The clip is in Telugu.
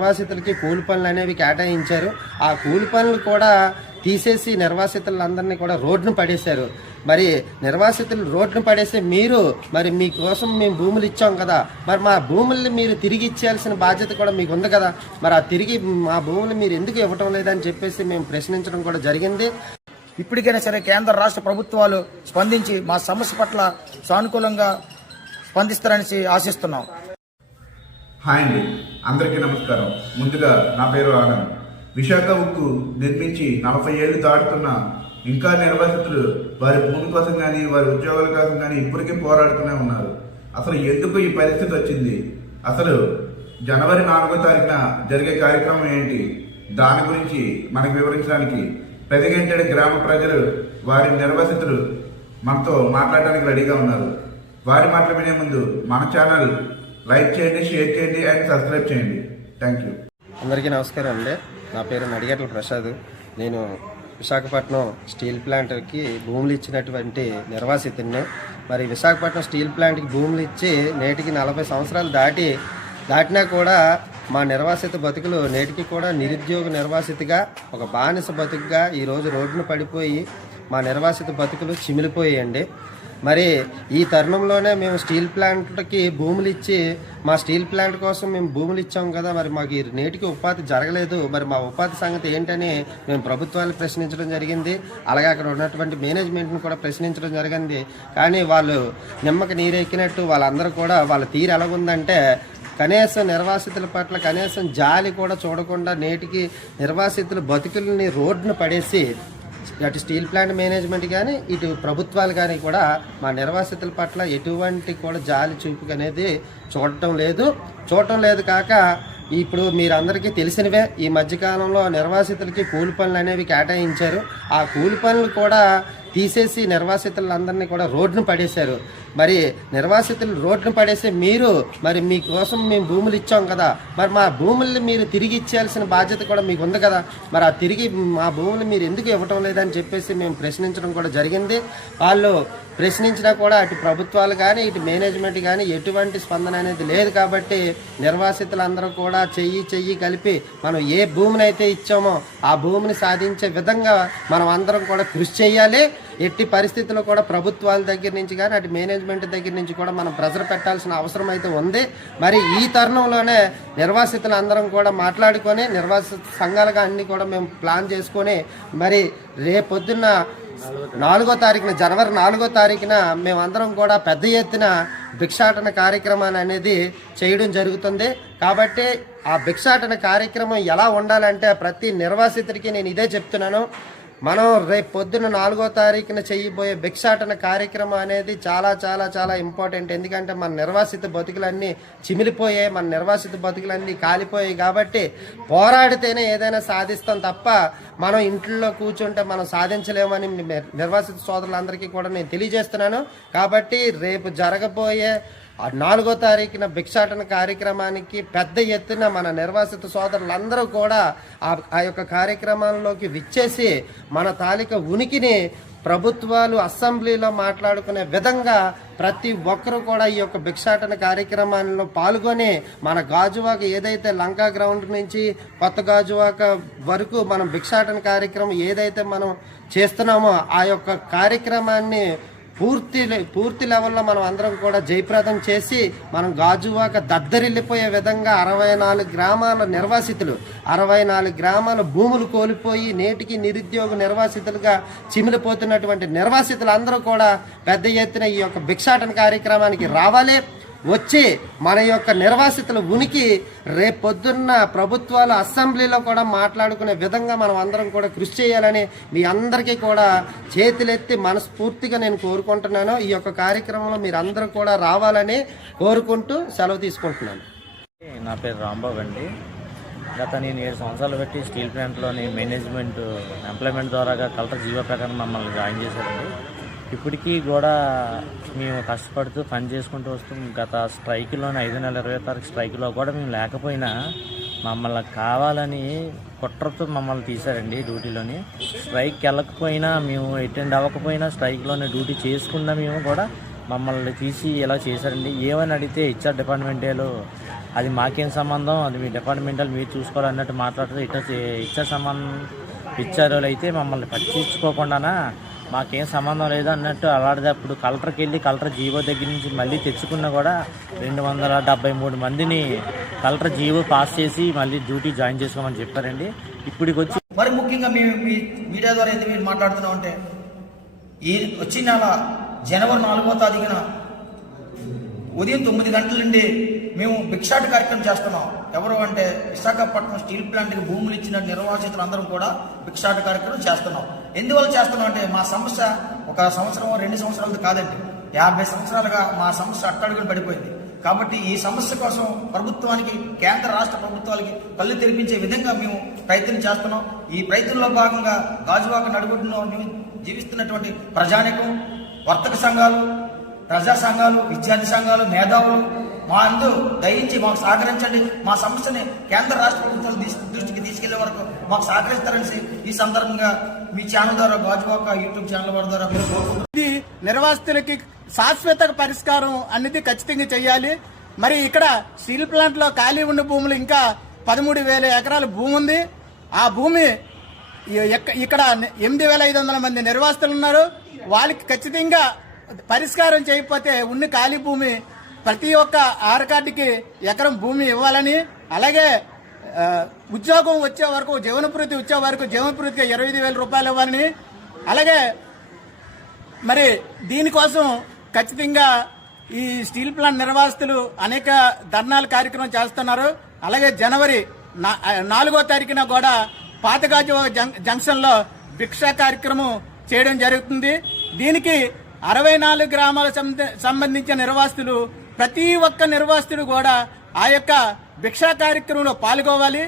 నిర్వాసితులకి కూలి పనులు అనేవి కేటాయించారు. ఆ కూలి పనులు కూడా తీసేసి నిర్వాసితులందరినీ కూడా రోడ్డును పడేశారు. మరి నిర్వాసితులు రోడ్డును పడేసి మీరు మరి మీకోసం మేము భూములు ఇచ్చాం కదా, మరి మా భూముల్ని మీరు తిరిగి ఇచ్చేయాల్సిన బాధ్యత కూడా మీకు ఉంది కదా, మరి ఆ తిరిగి మా భూములు మీరు ఎందుకు ఇవ్వటం లేదని చెప్పేసి మేము ప్రశ్నించడం కూడా జరిగింది. ఇప్పటికైనా సరే కేంద్ర రాష్ట్ర ప్రభుత్వాలు స్పందించి మా సమస్య పట్ల సానుకూలంగా స్పందిస్తారని ఆశిస్తున్నాం. హాయ్ అండి, అందరికీ నమస్కారం. ముందుగా నా పేరు ఆనంద్. విశాఖ ఉక్కు నిర్మించి 40 ఏళ్లు దాటుతున్న ఇంకా నిర్వాసితులు వారి భూమి కోసం కానీ వారి ఉద్యోగాల కోసం కానీ ఇప్పటికీ పోరాడుతూనే ఉన్నారు. అసలు ఎందుకు ఈ పరిస్థితి వచ్చింది, అసలు జనవరి 4వ తారీఖున జరిగే కార్యక్రమం ఏంటి, దాని గురించి మనకు వివరించడానికి పెదగంటేడు గ్రామ ప్రజలు వారి నిర్వాసితులు మనతో మాట్లాడడానికి రెడీగా ఉన్నారు. వారి మాటలు వినే ముందు మన ఛానల్ లైక్ చేయండి, షేర్ చేయండి అండ్ సబ్స్క్రైబ్ చేయండి. Thank you. అందరికీ నమస్కారం అండి. నా పేరు నడిగట్ల ప్రసాద్. నేను విశాఖపట్నం స్టీల్ ప్లాంట్కి భూములు ఇచ్చినటువంటి నిర్వాసితుడిని. మరి విశాఖపట్నం స్టీల్ ప్లాంట్కి భూములు ఇచ్చి నేటికి 40 సంవత్సరాలు దాటినా కూడా మా నిర్వాసిత బతుకులు నేటికి కూడా నిరుద్యోగ నిర్వాసితగా ఒక బానిస బతుకుగా ఈరోజు రోడ్డును పడిపోయి మా నిర్వాసిత బతుకులు చిమిలిపోయాయండి. మరి ఈ తరుణంలోనే మేము స్టీల్ ప్లాంట్కి భూములు ఇచ్చి మా స్టీల్ ప్లాంట్ కోసం మేము భూములు ఇచ్చాం కదా, మరి మాకు ఈ నేటికి ఉపాధి జరగలేదు, మరి మా ఉపాధి సంగతి ఏంటని మేము ప్రభుత్వాన్ని ప్రశ్నించడం జరిగింది. అలాగే అక్కడ ఉన్నటువంటి మేనేజ్మెంట్ని కూడా ప్రశ్నించడం జరిగింది. కానీ వాళ్ళు నిమ్మకి నీరెక్కినట్టు వాళ్ళందరూ కూడా వాళ్ళ తీరు ఎలాగుందంటే కనీసం నిర్వాసితుల పట్ల కనీసం జాలి కూడా చూడకుండా నేటికి నిర్వాసితుల బతుకుల్ని రోడ్డును పడేసి అటు స్టీల్ ప్లాంట్ మేనేజ్మెంట్ కానీ ఇటు ప్రభుత్వాలు కానీ కూడా మా నిర్వాసితుల పట్ల ఎటువంటి కూడా జాలి చూపు అనేది చూడటం లేదు కాక ఇప్పుడు మీరందరికీ తెలిసినవే ఈ మధ్యకాలంలో నిర్వాసితులకి కూలి పనులు అనేవి కేటాయించారు. ఆ కూలి పనులు కూడా తీసేసి నిర్వాసితులందరినీ కూడా రోడ్డును పడేశారు. మరి నిర్వాసితులు రోడ్డును పడేసి మీరు మరి మీకోసం మేము భూములు ఇచ్చాం కదా, మరి మా భూముల్ని మీరు తిరిగి ఇచ్చేయాల్సిన బాధ్యత కూడా మీకు ఉంది కదా, మరి ఆ తిరిగి మా భూములు మీరు ఎందుకు ఇవ్వటం లేదని చెప్పేసి మేము ప్రశ్నించడం కూడా జరిగింది. వాళ్ళు ప్రశ్నించినా కూడా అటు ప్రభుత్వాలు కానీ ఇటు మేనేజ్మెంట్ కానీ ఎటువంటి స్పందన అనేది లేదు. కాబట్టి నిర్వాసితులందరూ కూడా చెయ్యి కలిపి మనం ఏ భూమిని అయితే ఇచ్చామో ఆ భూమిని సాధించే విధంగా మనం అందరం కూడా కృషి చేయాలి. ఎట్టి పరిస్థితుల్లో కూడా ప్రభుత్వాల దగ్గర నుంచి కానీ అటు మేనేజ్మెంట్ దగ్గర నుంచి కూడా మనం ప్రెజర్ పెట్టాల్సిన అవసరం అయితే ఉంది. మరి ఈ తరుణంలోనే నిర్వాసితులు అందరం కూడా మాట్లాడుకొని నిర్వాసిత సంఘాలుగా అన్నీ కూడా మేము ప్లాన్ చేసుకొని మరి రేపొద్దున్న 4వ తారీఖున జనవరి 4వ తారీఖున మేమందరం కూడా పెద్ద ఎత్తున భిక్షాటన కార్యక్రమాన్ని అనేది చేయడం జరుగుతుంది. కాబట్టి ఆ భిక్షాటన కార్యక్రమం ఎలా ఉండాలంటే ప్రతి నిర్వాసితుడికి నేను ఇదే చెప్తున్నాను. మనం రేపు పొద్దున్న 4వ తారీఖున చేయబోయే భిక్షాటన కార్యక్రమం అనేది చాలా చాలా చాలా ఇంపార్టెంట్. ఎందుకంటే మన నిర్వాసిత బతుకులన్నీ చిమిలిపోయాయి, మన నిర్వాసిత బతుకులన్నీ కాలిపోయాయి. కాబట్టి పోరాడితేనే ఏదైనా సాధిస్తాం తప్ప మనం ఇంట్లో కూర్చుంటే మనం సాధించలేమని నిర్వాసిత సోదరులందరికీ కూడా నేను తెలియజేస్తున్నాను. కాబట్టి రేపు జరగబోయే 4వ తారీఖున భిక్షాటన కార్యక్రమానికి పెద్ద ఎత్తున మన నిర్వాసిత సోదరులందరూ కూడా ఆ యొక్క కార్యక్రమాల్లోకి విచ్చేసి మన తాలూకా ఉనికిని ప్రభుత్వాలు అసెంబ్లీలో మాట్లాడుకునే విధంగా ప్రతి ఒక్కరూ కూడా ఈ యొక్క భిక్షాటన కార్యక్రమాల్లో పాల్గొని మన గాజువాక ఏదైతే లంకా గ్రౌండ్ నుంచి కొత్త గాజువాక వరకు మనం భిక్షాటన కార్యక్రమం ఏదైతే మనం చేస్తున్నామో ఆ యొక్క కార్యక్రమాన్ని పూర్తి లెవెల్లో మనం అందరం కూడా జయప్రదం చేసి మనం గాజువాక దద్దరిల్లిపోయే విధంగా 64 గ్రామాల నిర్వాసితులు 64 గ్రామాల భూములు కోల్పోయి నేటికి నిరుద్యోగ నిర్వాసితులుగా చిమిలిపోతున్నటువంటి నిర్వాసితులు అందరూ కూడా పెద్ద ఎత్తున ఈ యొక్క భిక్షాటన కార్యక్రమానికి రావాలి. వచ్చి మన యొక్క నిర్వాసితుల ఉనికి రేపొద్దున్న ప్రభుత్వాలు అసెంబ్లీలో కూడా మాట్లాడుకునే విధంగా మనం అందరం కూడా కృషి చేయాలని మీ అందరికీ కూడా చేతులెత్తి మనస్ఫూర్తిగా నేను కోరుకుంటున్నాను. ఈ యొక్క కార్యక్రమంలో మీరు అందరూ కూడా రావాలని కోరుకుంటూ సెలవు తీసుకుంటున్నాను. నా పేరు రాంబాబు అండి. గత నేను 7 సంవత్సరాలు పెట్టి స్టీల్ ప్లాంట్లోని మేనేజ్మెంట్ ఎంప్లాయ్మెంట్ ద్వారా కలెక్టర్ జీవో ప్రకారం మమ్మల్ని జాయిన్ చేశారండి. ఇప్పటికీ కూడా మేము కష్టపడుతూ పని చేసుకుంటూ వస్తాం. గత స్ట్రైక్లోని 5 నెలల 20వ తారీఖు స్ట్రైక్లో కూడా మేము లేకపోయినా మమ్మల్ని కావాలని కుట్రతో మమ్మల్ని తీశారండి డ్యూటీలోని. స్ట్రైక్కి వెళ్ళకపోయినా మేము అటెండ్ అవ్వకపోయినా స్ట్రైక్లోనే డ్యూటీ చేసుకున్నా మేము కూడా మమ్మల్ని తీసి ఇలా చేశారండి. ఏమని అడిగితే హెచ్ఆర్ డిపార్ట్మెంట్ వాళ్ళు అది మాకేం సంబంధం, అది మీ డిపార్ట్మెంటల్ మీరు చూసుకోవాలన్నట్టు మాట్లాడుతూ ఇచ్చే సంబంధం ఇచ్చారు అయితే మమ్మల్ని పట్టించుకోకుండా మాకేం సంబంధం లేదు అన్నట్టు అలాంటిదప్పుడు కలెక్టర్కి వెళ్ళి కలెక్టర్ జీవో దగ్గర నుంచి మళ్ళీ తెచ్చుకున్నా కూడా 273 మందిని కలెక్టర్ జీవో పాస్ చేసి మళ్ళీ డ్యూటీ జాయిన్ చేసుకోమని చెప్పారండి. ఇప్పటికి వచ్చి మరి ముఖ్యంగా మీ మీడియా ద్వారా అయితే మీరు మాట్లాడుతున్నాం అంటే ఈ వచ్చే నెల జనవరి 4వ తారీఖున ఉదయం 9 గంటల నుండి మేము భిక్షాట కార్యక్రమం చేస్తున్నాం. ఎవరు అంటే విశాఖపట్నం స్టీల్ ప్లాంట్కి భూములు ఇచ్చిన నిర్వాసితులు అందరం కూడా భిక్షాట కార్యక్రమం చేస్తున్నాం. ఎందువల్ల చేస్తున్నాం అంటే మా సమస్య 1 సంవత్సరం 2 సంవత్సరాలది కాదండి, 50 సంవత్సరాలుగా మా సమస్య అట్టడుగుని పడిపోయింది. కాబట్టి ఈ సమస్య కోసం ప్రభుత్వానికి, కేంద్ర రాష్ట్ర ప్రభుత్వాలకి కళ్ళు తెరిపించే విధంగా మేము ప్రయత్నం చేస్తున్నాం. ఈ ప్రయత్నంలో భాగంగా గాజువాక నడుగుడులో జీవిస్తున్నటువంటి ప్రజానికం, వర్తక సంఘాలు, ప్రజా సంఘాలు, విద్యార్థి సంఘాలు, మేధావులు మా అందు దయించి మాకు సహకరించండి. మా సమస్యని కేంద్ర రాష్ట్ర ప్రభుత్వాలు దృష్టికి తీసుకెళ్లే వరకు మాకు సహకరిస్తారని ఈ సందర్భంగా మీ ఛానల్ ద్వారా, గాజువాక యూట్యూబ్ ఛానల్ వారి ద్వారా ఇది నిర్వాసితులకి శాశ్వత పరిష్కారం అనేది ఖచ్చితంగా చేయాలి. మరి ఇక్కడ స్టీల్ ప్లాంట్ లో ఖాళీ ఉన్న భూములు ఇంకా 13,000 ఎకరాల భూమి ఉంది. ఆ భూమి ఇక్కడ 8,500 మంది నిర్వాసితులు ఉన్నారు. వాళ్ళకి ఖచ్చితంగా పరిష్కారం చేయకపోతే ఉన్న ఖాళీ భూమి ప్రతి ఒక్క ఆరకాటికి ఎకరం భూమి ఇవ్వాలని, అలాగే ఉద్యోగం వచ్చే వరకు జీవనభృతి వచ్చే వరకు జీవనభృతికి 25,000 రూపాయలు ఇవ్వాలని, అలాగే మరి దీనికోసం ఖచ్చితంగా ఈ స్టీల్ ప్లాంట్ నిర్వాసితులు అనేక ధర్నాల కార్యక్రమం చేస్తున్నారు. అలాగే జనవరి 4వ తారీఖున కూడా పాతగాజు జంక్షన్ లో భిక్షా కార్యక్రమం చేయడం జరుగుతుంది. దీనికి 64 గ్రామాలకు సంబంధించిన నిర్వాసితులు, ప్రతి ఒక్క నిర్వాసితుడు కూడా ఆ యొక్క భిక్షా కార్యక్రమంలో పాల్గొవాలి.